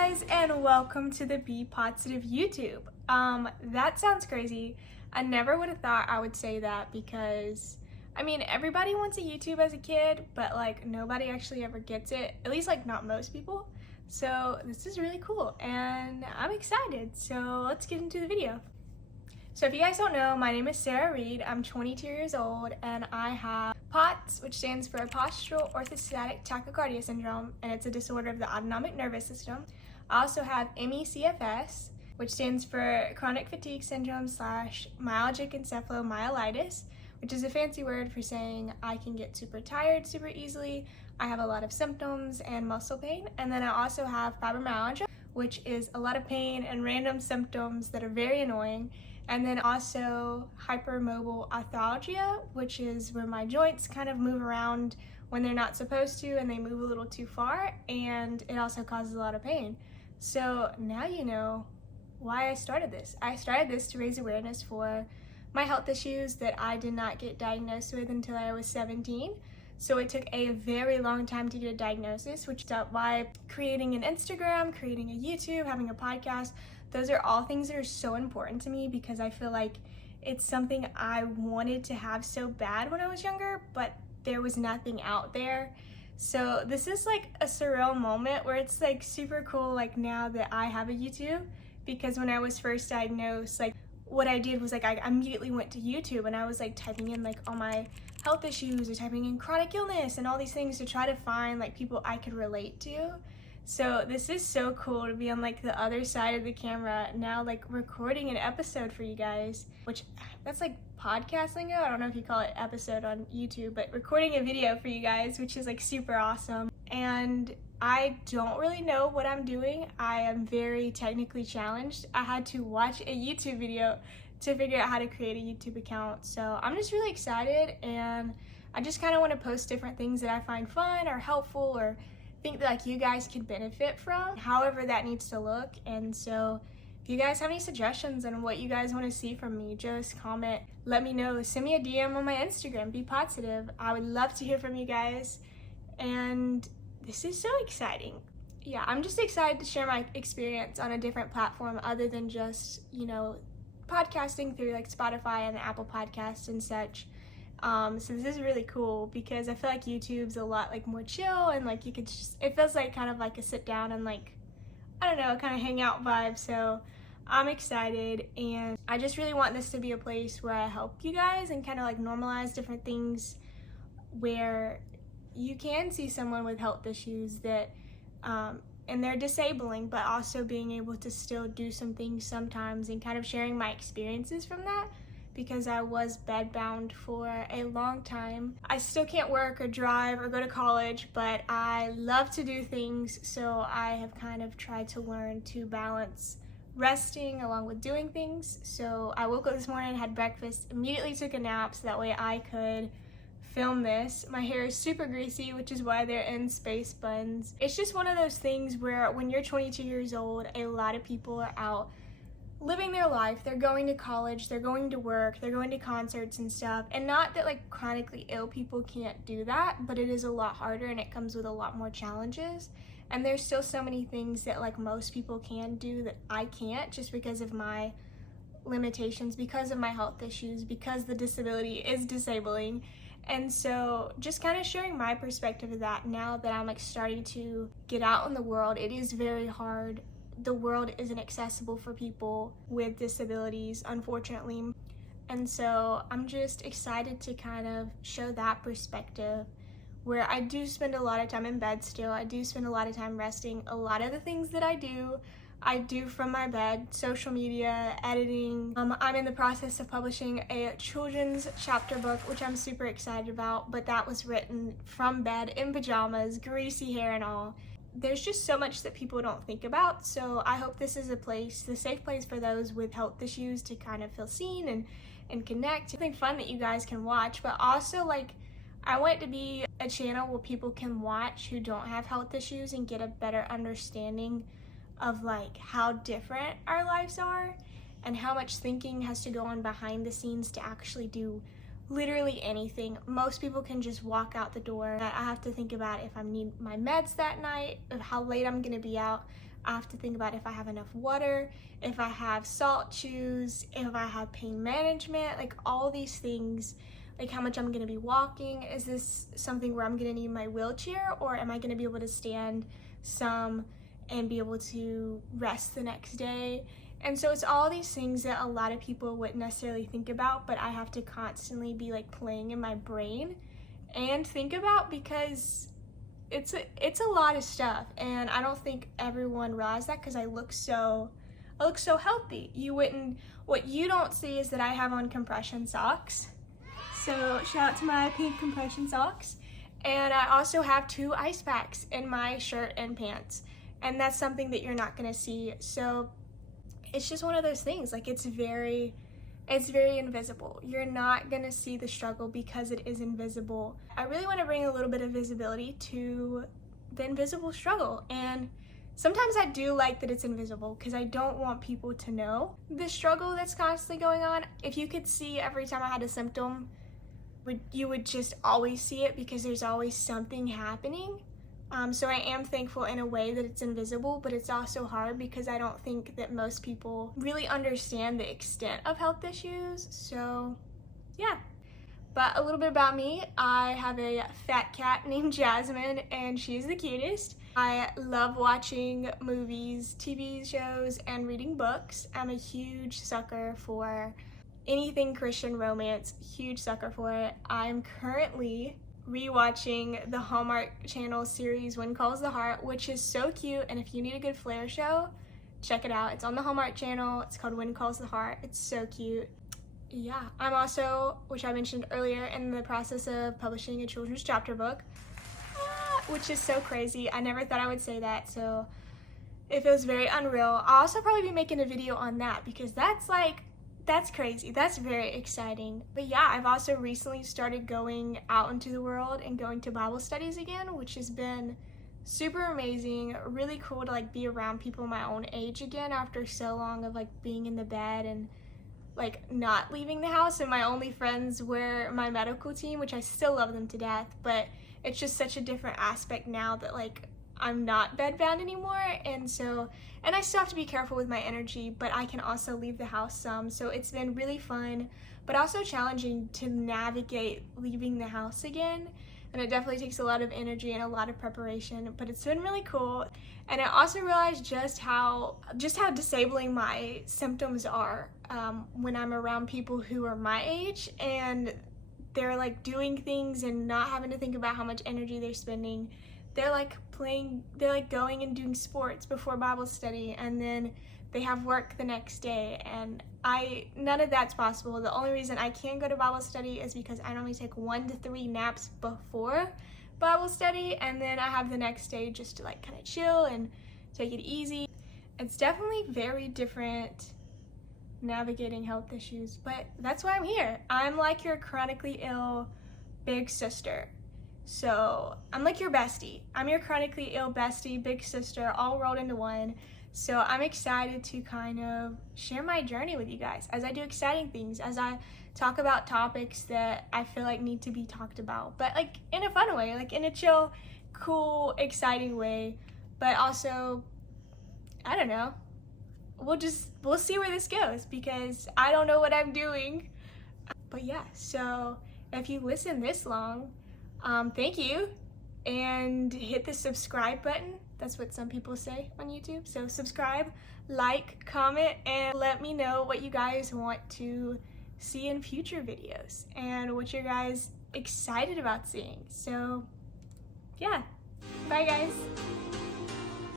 guys, and welcome to the Be Positive YouTube. That sounds crazy. I never would have thought I would say that because everybody wants a YouTube as a kid, but like nobody actually ever gets it, at least like not most people. So this is really cool and I'm excited. So let's get into the video. So if you guys don't know, my name is Sarah Reed. I'm 22 years old and I have POTS, which stands for postural orthostatic tachycardia syndrome, and it's a disorder of the autonomic nervous system. I also have MECFS, which stands for chronic fatigue syndrome / myalgic encephalomyelitis, which is a fancy word for saying I can get super tired super easily. I have a lot of symptoms and muscle pain. And then I also have fibromyalgia, which is a lot of pain and random symptoms that are very annoying. And then also hypermobile arthralgia, which is where my joints kind of move around when they're not supposed to and they move a little too far, and it also causes a lot of pain. So now you know why I started this. I started this to raise awareness for my health issues that I did not get diagnosed with until I was 17. So it took a very long time to get a diagnosis, which is why creating an Instagram, creating a YouTube, having a podcast, those are all things that are so important to me because I feel like it's something I wanted to have so bad when I was younger, but there was nothing out there. So this is like a surreal moment where it's like super cool like now that I have a YouTube, because when I was first diagnosed, like what I did was like I immediately went to YouTube and I was like typing in like all my health issues or typing in chronic illness and all these things to try to find like people I could relate to. So this is so cool to be on like the other side of the camera now, like recording an episode for you guys, which that's like podcast lingo. I don't know if you call it episode on YouTube, but recording a video for you guys, which is like super awesome. And I don't really know what I'm doing. I am very technically challenged. I had to watch a YouTube video to figure out how to create a YouTube account. So I'm just really excited, and I just kind of want to post different things that I find fun or helpful or think that like you guys could benefit from, however that needs to look. And so if you guys have any suggestions on what you guys want to see from me, just comment, let me know, send me a DM on my Instagram, Be Positive. I would love to hear from you guys, and this is so exciting. Yeah, I'm just excited to share my experience on a different platform other than just, podcasting through like Spotify and Apple Podcasts and such. So this is really cool because I feel like YouTube's a lot like more chill, and like you could just, it feels like kind of like a sit down and like, I don't know, kind of hang out vibe. So I'm excited, and I just really want this to be a place where I help you guys and kind of like normalize different things where you can see someone with health issues that and they're disabling, but also being able to still do some things sometimes, and kind of sharing my experiences from that, because I was bedbound for a long time. I still can't work or drive or go to college, but I love to do things, so I have kind of tried to learn to balance resting along with doing things. So I woke up this morning, had breakfast, immediately took a nap so that way I could film this. My hair is super greasy, which is why they're in space buns. It's just one of those things where when you're 22 years old, a lot of people are out living their life. They're going to college, they're going to work, they're going to concerts and stuff. And not that like chronically ill people can't do that, but it is a lot harder and it comes with a lot more challenges. And there's still so many things that like most people can do that I can't, just because of my limitations, because of my health issues, because the disability is disabling. And so just kind of sharing my perspective of that now that I'm like starting to get out in the world. It is very hard. The world isn't accessible for people with disabilities, unfortunately. And so I'm just excited to kind of show that perspective, where I do spend a lot of time in bed still. I do spend a lot of time resting. A lot of the things that I do from my bed. Social media, editing. I'm in the process of publishing a children's chapter book, which I'm super excited about, but that was written from bed in pajamas, greasy hair and all. There's just so much that people don't think about, so I hope this is the safe place for those with health issues to kind of feel seen and connect. Something fun that you guys can watch, but also like I want it to be a channel where people can watch who don't have health issues and get a better understanding of like how different our lives are and how much thinking has to go on behind the scenes to actually do literally anything. Most people can just walk out the door. I have to think about if I need my meds that night, of how late I'm gonna be out. I have to think about if I have enough water, if I have salt chews, if I have pain management, like all these things, like how much I'm gonna be walking. Is this something where I'm gonna need my wheelchair, or am I gonna be able to stand some and be able to rest the next day? And so it's all these things that a lot of people wouldn't necessarily think about, but I have to constantly be like playing in my brain and think about, because it's a lot of stuff, and I don't think everyone realizes that because I look so healthy. What you don't see is that I have on compression socks. So shout out to my pink compression socks. And I also have 2 ice packs in my shirt and pants. And that's something that you're not gonna see. So it's just one of those things, like it's very invisible. You're not gonna see the struggle because it is invisible. I really wanna bring a little bit of visibility to the invisible struggle. And sometimes I do like that it's invisible because I don't want people to know the struggle that's constantly going on. If you could see every time I had a symptom, you would just always see it because there's always something happening. So I am thankful in a way that it's invisible, but it's also hard because I don't think that most people really understand the extent of health issues. So yeah. But a little bit about me, I have a fat cat named Jasmine, and she's the cutest. I love watching movies, TV shows, and reading books. I'm a huge sucker for anything Christian romance, huge sucker for it. I'm currently rewatching the Hallmark Channel series When Calls the Heart, which is so cute, and if you need a good flare show, check it out. It's on the Hallmark Channel. It's called When Calls the Heart. It's so cute. Yeah, I'm also, which I mentioned earlier, in the process of publishing a children's chapter book, which is so crazy. I never thought I would say that, so it feels very unreal. I'll also probably be making a video on that because that's crazy. That's very exciting. But yeah, I've also recently started going out into the world and going to Bible studies again, which has been super amazing, really cool to like be around people my own age again after so long of like being in the bed and like not leaving the house. And my only friends were my medical team, which I still love them to death, but it's just such a different aspect now that like I'm not bedbound anymore, and I still have to be careful with my energy, but I can also leave the house some. So it's been really fun, but also challenging to navigate leaving the house again. And it definitely takes a lot of energy and a lot of preparation, but it's been really cool. And I also realized just how disabling my symptoms are when I'm around people who are my age and they're like doing things and not having to think about how much energy they're spending. They're like going and doing sports before Bible study, and then they have work the next day, and none of that's possible. The only reason I can go to Bible study is because I normally take 1 to 3 naps before Bible study, and then I have the next day just to like kind of chill and take it easy. It's definitely very different navigating health issues, but that's why I'm here. I'm like your chronically ill big sister. So I'm like your bestie. I'm your chronically ill bestie, big sister, all rolled into one. So I'm excited to kind of share my journey with you guys as I do exciting things, as I talk about topics that I feel like need to be talked about, but like in a fun way, like in a chill, cool, exciting way. But also, I don't know, we'll see where this goes because I don't know what I'm doing. But yeah, so if you listen this long, thank you, and hit the subscribe button. That's what some people say on YouTube. So subscribe, like, comment, and let me know what you guys want to see in future videos and what you're guys excited about seeing. So yeah, bye guys.